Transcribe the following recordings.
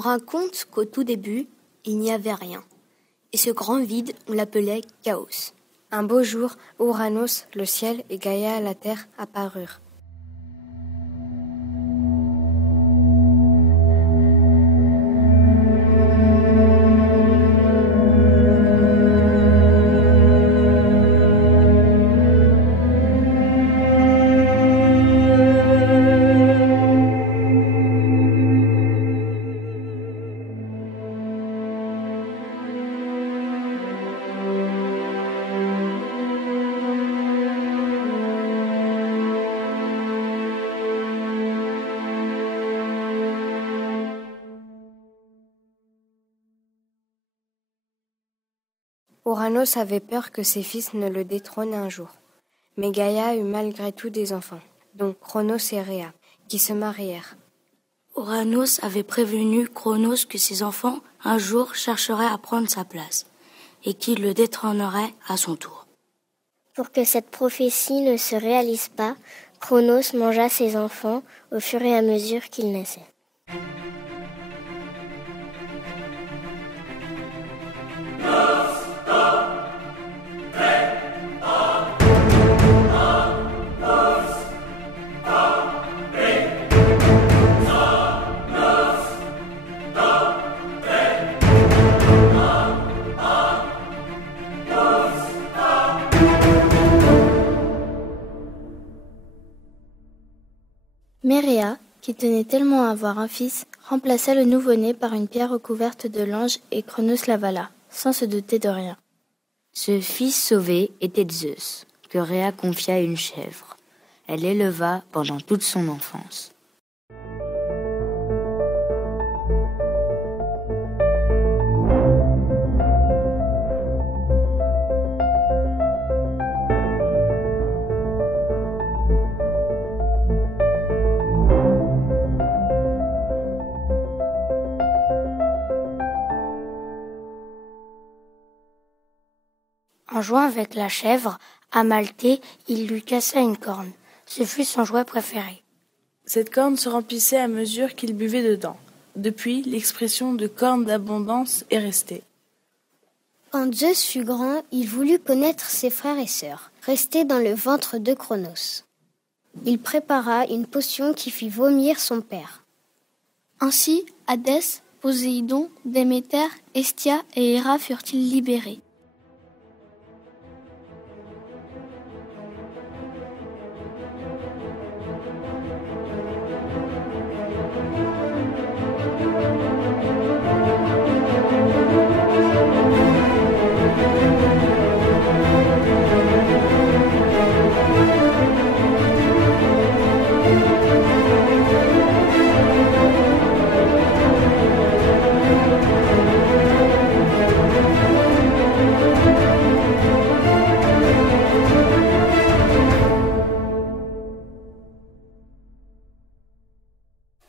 raconte qu'au tout début, il n'y avait rien. Et ce grand vide, on l'appelait chaos. Un beau jour, Ouranos, le ciel, et Gaïa, la terre, apparurent. Ouranos avait peur que ses fils ne le détrônent un jour. Mais Gaïa eut malgré tout des enfants, dont Cronos et Rhea, qui se marièrent. Ouranos avait prévenu Cronos que ses enfants, un jour, chercheraient à prendre sa place, et qu'il le détrônerait à son tour. Pour que cette prophétie ne se réalise pas, Cronos mangea ses enfants au fur et à mesure qu'ils naissaient. Mais Rhea, qui tenait tellement à avoir un fils, remplaça le nouveau-né par une pierre recouverte de lange et Cronos l'avala, sans se douter de rien. Ce fils sauvé était Zeus, que Rhea confia à une chèvre. Elle l'éleva pendant toute son enfance. En jouant avec la chèvre, Amalthée, il lui cassa une corne. Ce fut son jouet préféré. Cette corne se remplissait à mesure qu'il buvait dedans. Depuis, l'expression de corne d'abondance est restée. Quand Zeus fut grand, il voulut connaître ses frères et sœurs, restés dans le ventre de Cronos. Il prépara une potion qui fit vomir son père. Ainsi, Hadès, Poséidon, Déméter, Hestia et Héra furent-ils libérés.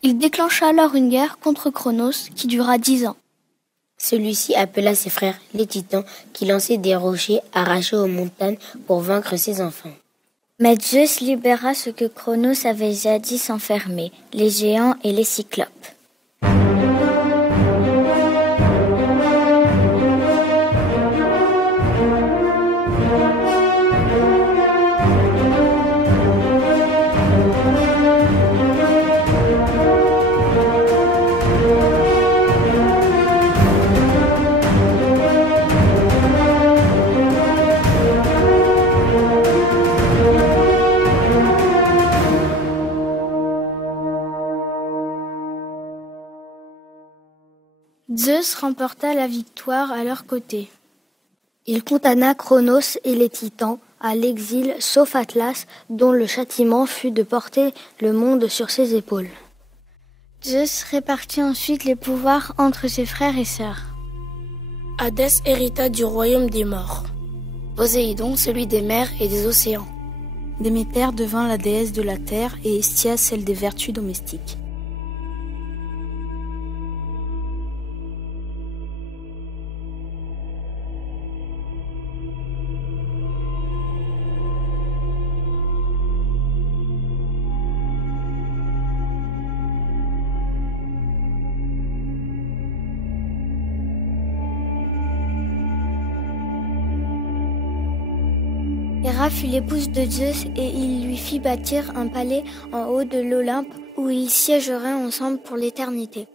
Il déclencha alors une guerre contre Cronos qui dura 10 ans. Celui-ci appela ses frères, les Titans, qui lançaient des rochers arrachés aux montagnes pour vaincre ses enfants. Mais Zeus libéra ce que Cronos avait jadis enfermé, les géants et les cyclopes. Zeus remporta la victoire à leur côté. Il condamna Cronos et les Titans à l'exil sauf Atlas, dont le châtiment fut de porter le monde sur ses épaules. Zeus répartit ensuite les pouvoirs entre ses frères et sœurs. Hadès hérita du royaume des morts. Poséidon celui des mers et des océans. Déméter devint la déesse de la terre et Hestia celle des vertus domestiques. Héra fut l'épouse de Zeus et il lui fit bâtir un palais en haut de l'Olympe où ils siégeraient ensemble pour l'éternité.